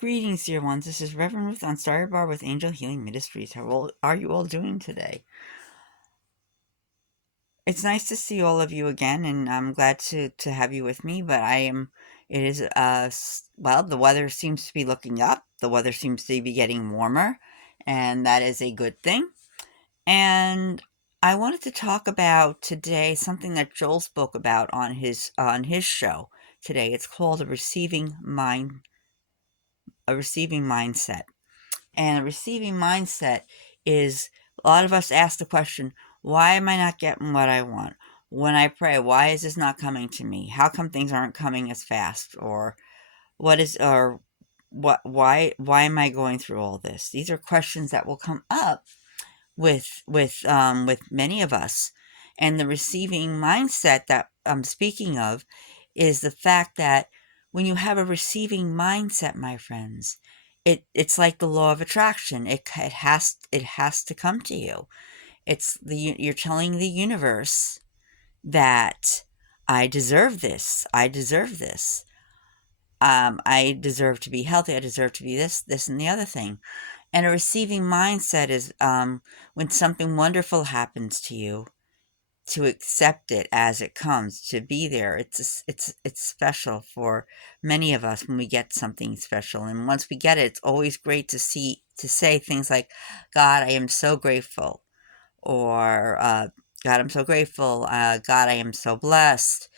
Greetings, dear ones. This is Reverend Ruth on Starry Bar with Angel Healing Ministries. How are you all doing today? It's nice to see all of you again, and I'm glad to have you with me. But it is, well, the weather seems to be looking up. The weather seems to be getting warmer, and that is a good thing. And I wanted to talk about today something that Joel spoke about on his show today. It's called a receiving mindset. And a receiving mindset is a lot of us ask the question, why am I not getting what I want? When I pray, why is this not coming to me? How come things aren't coming as fast? Why am I going through all this? These are questions that will come up with many of us. And the receiving mindset that I'm speaking of is the fact that when you have a receiving mindset, my friends, it's like the law of attraction. It has to come to you. You're telling the universe that I deserve this. I deserve this. I deserve to be healthy. I deserve to be this, and the other thing. And a receiving mindset is when something wonderful happens to you, to accept it as it comes, to be there. It's special for many of us when we get something special, and once we get it, it's always great to say things like, "God, I am so grateful," or "God, I'm so grateful." "God, I am so blessed."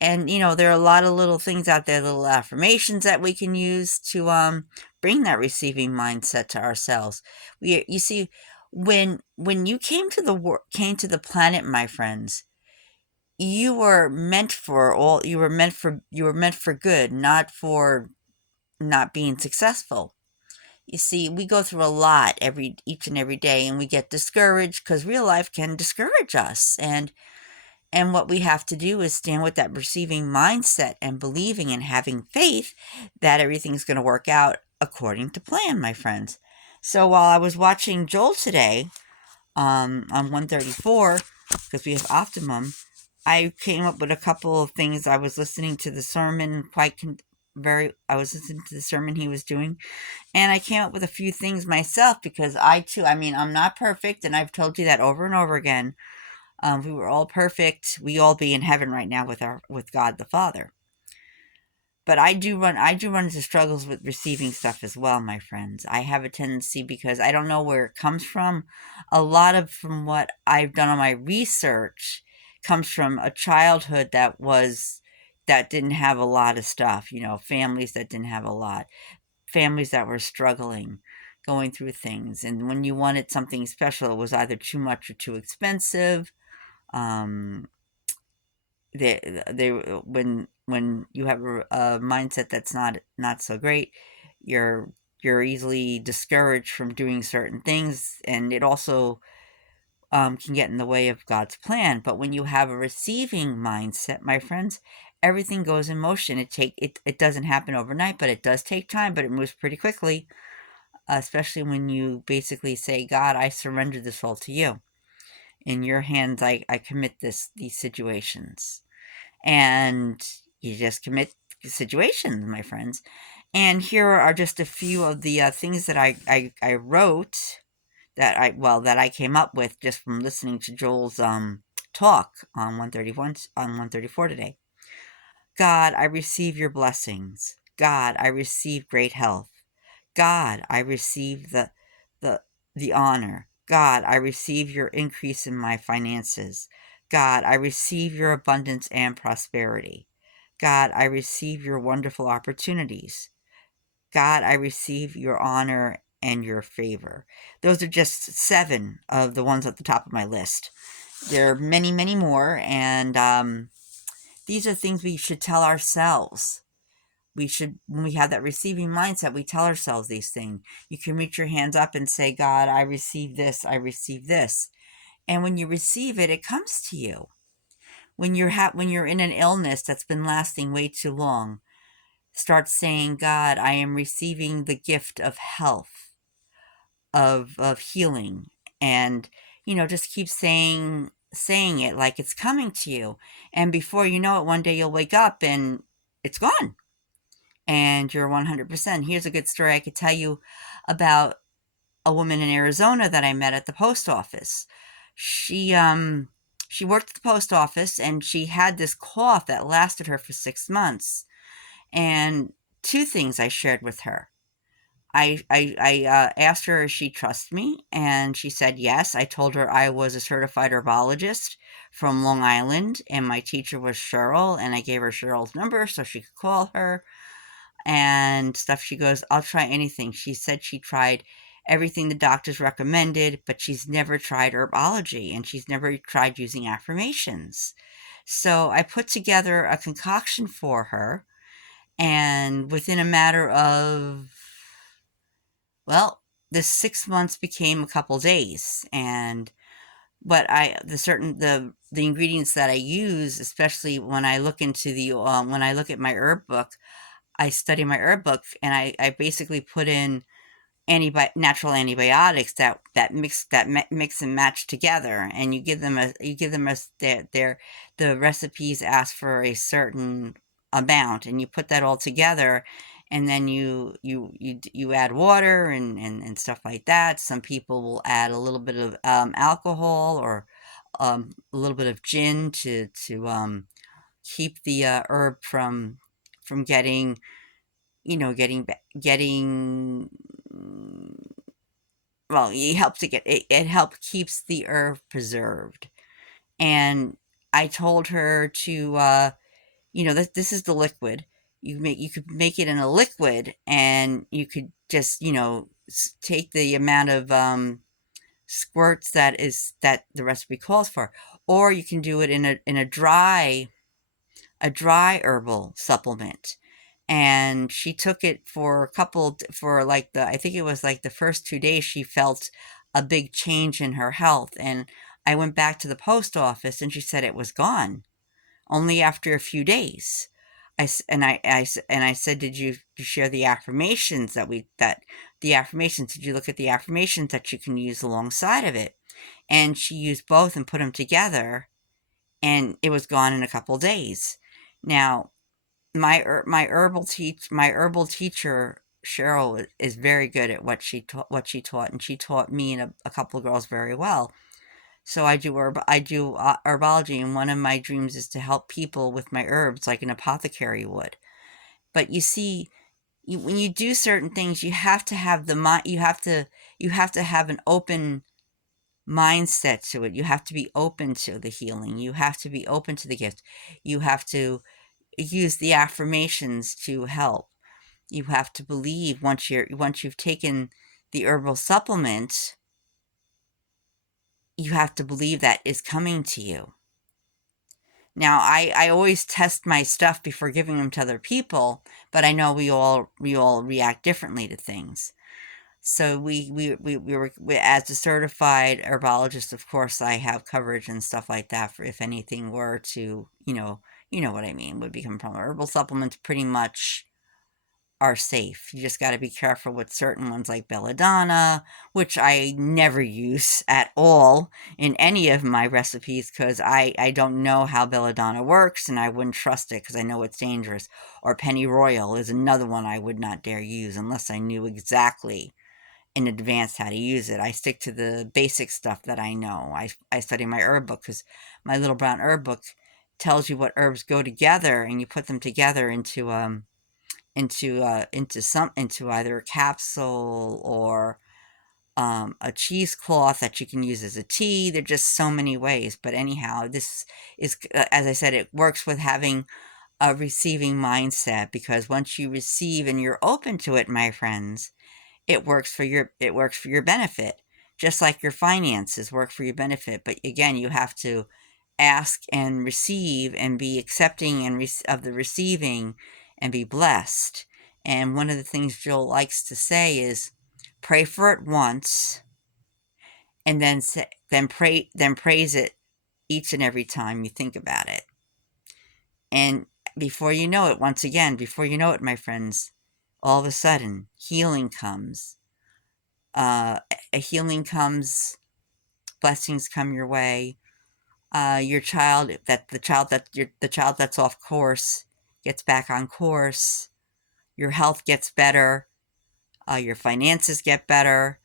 And there are a lot of little things out there, little affirmations that we can use to bring that receiving mindset to ourselves. You see, when you came to the planet, my friends, you were meant for good, not for not being successful. You see, we go through a lot each and every day, and we get discouraged because real life can discourage us. And what we have to do is stand with that receiving mindset and believing and having faith that everything's going to work out according to plan, my friends. So while I was watching Joel today, on 134, because we have Optimum, I came up with a couple of things. I was listening to the sermon I was listening to the sermon he was doing, and I came up with a few things myself because I too, I mean, I'm not perfect, and I've told you that over and over again. If we were all perfect, we all be in heaven right now with God the Father. But I do run into struggles with receiving stuff as well, my friends. I have a tendency, because I don't know where it comes from. A lot of from what I've done on my research comes from a childhood that didn't have a lot of stuff, families that didn't have a lot, families that were struggling, going through things. And when you wanted something special, it was either too much or too expensive. Um, they when you have a mindset that's not so great, you're you're easily discouraged from doing certain things, and it also can get in the way of God's plan. But when you have a receiving mindset, my friends, everything goes in motion. It doesn't happen overnight, but it does take time, but it moves pretty quickly, especially when you basically say, God, I surrender this all to you. In your hands, I commit these situations. And you just commit situations, my friends. And here are just a few of the things that I wrote, that I came up with just from listening to Joel's talk on 134 today. God, I receive your blessings. God, I receive great health. God, I receive the the honor. God, I receive your increase in my finances. God, I receive your abundance and prosperity. God, I receive your wonderful opportunities. God, I receive your honor and your favor. Those are just 7 of the ones at the top of my list. There are many, many more, and these are things we should tell ourselves. When we have that receiving mindset, we tell ourselves these things. You can reach your hands up and say, God, I receive this, I receive this. And when you receive it, it comes to you. When you're in an illness that's been lasting way too long, start saying, God, I am receiving the gift of health, of healing. And just keep saying it like it's coming to you. And before you know it, one day you'll wake up and it's gone. and you're 100%. Here's a good story I could tell you about a woman in Arizona that I met at the post office. She worked at the post office, and she had this cough that lasted her for 6 months. And two things I shared with her. I asked her if she trusts me, and she said yes. I told her I was a certified herbologist from Long Island, and my teacher was Cheryl, and I gave her Cheryl's number so she could call her and stuff. She goes, I'll try anything. She said she tried everything the doctors recommended, but she's never tried herbology, and she's never tried using affirmations. So I put together a concoction for her, and within a matter of, well, the 6 months became a couple days. And but I the certain the ingredients that I use, especially when I look into the when I look at my herb book, I study my herb book, and I basically put in natural antibiotics that mix and match together, and you give them a their the recipes ask for a certain amount, and you put that all together, and then you add water and stuff like that. Some people will add a little bit of alcohol, or a little bit of gin to keep the herb from getting, getting, well, it helps to get it, it help keeps the herb preserved. And I told her to, this is the liquid. You could make it in a liquid, and you could just, take the amount of squirts that the recipe calls for, or you can do it in a dry herbal supplement. And she took it for a couple, for like I think it was like the first 2 days, she felt a big change in her health. And I went back to the post office, and she said it was gone only after a few days. And I said, did you share the affirmations that the affirmations? Did you look at the affirmations that you can use alongside of it? And she used both and put them together, and it was gone in a couple days. Now, my herbal teacher Cheryl is very good at what she taught, and she taught me and a couple of girls very well. So I do herbology, and one of my dreams is to help people with my herbs like an apothecary would. But you see, when you do certain things, you have to have the mind. You have to have an open mindset to it. You have to be open to the healing. You have to be open to the gift. You have to use the affirmations to help. You have to believe, once you've taken the herbal supplement, you have to believe that is coming to you. Now, I always test my stuff before giving them to other people, but I know we all react differently to things. So as a certified herbologist, of course, I have coverage and stuff like that for if anything were to, what I mean, would become a problem. Herbal supplements pretty much are safe. You just got to be careful with certain ones like belladonna, which I never use at all in any of my recipes, because I don't know how belladonna works, and I wouldn't trust it because I know it's dangerous. Or pennyroyal is another one I would not dare use unless I knew exactly in advance how to use it. I stick to the basic stuff that I know. I study my herb book, because my little brown herb book tells you what herbs go together, and you put them together into either a capsule or a cheesecloth that you can use as a tea. There are just so many ways. But anyhow, this is, as I said, it works with having a receiving mindset, because once you receive and you're open to it, my friends, it works for your benefit, just like your finances work for your benefit. But again, you have to ask and receive, and be accepting of the receiving, and be blessed. And one of the things Jill likes to say is, pray for it once, and then praise it each and every time you think about it. And before you know it, once again, before you know it, my friends, all of a sudden healing comes. A healing comes, blessings come your way. Your child that the child that your the child that's off course gets back on course. your health gets better, your finances get better,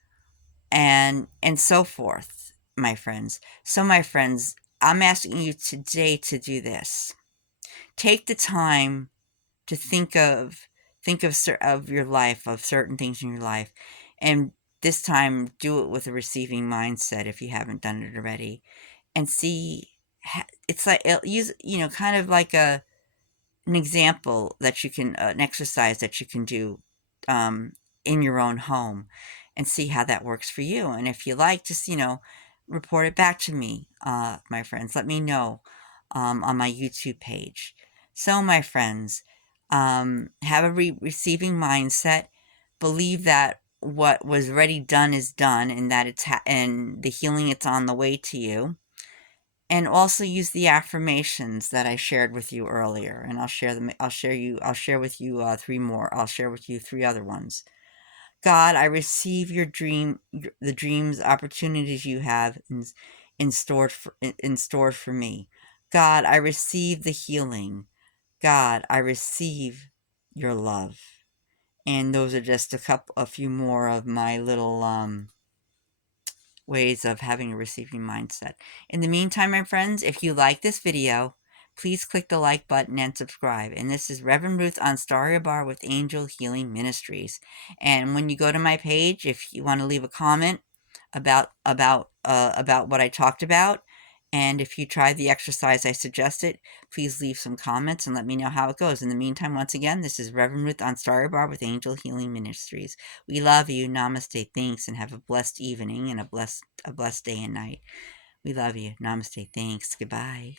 and so forth, my friends. So, my friends, I'm asking you today to do this. Take the time to think of your life, of certain things in your life, and this time do it with a receiving mindset if you haven't done it already, and see. It's like use kind of like an example that you can an exercise that you can do um, in your own home, and see how that works for you. And if you like, just report it back to me, my friends. Let me know on my YouTube page. So, my friends, have a receiving mindset. Believe that what was already done is done, and that and the healing, it's on the way to you. And also use the affirmations that I shared with you earlier, and I'll share them. I'll share with you three more. I'll share with you three other ones. God, I receive the dreams, opportunities you have in store for me. God, I receive the healing. God, I receive your love. And those are just a few more of my little ways of having a receiving mindset. In the meantime, my friends, if you like this video, please click the like button and subscribe. And this is Reverend Ruth on Starry Bar with Angel Healing Ministries. And when you go to my page, if you want to leave a comment about what I talked about, and if you try the exercise I suggested, please leave some comments and let me know how it goes. In the meantime, once again, this is Reverend Ruth on Starry Bar with Angel Healing Ministries. We love you. Namaste. Thanks, and have a blessed evening and a blessed day and night. We love you. Namaste. Thanks. Goodbye.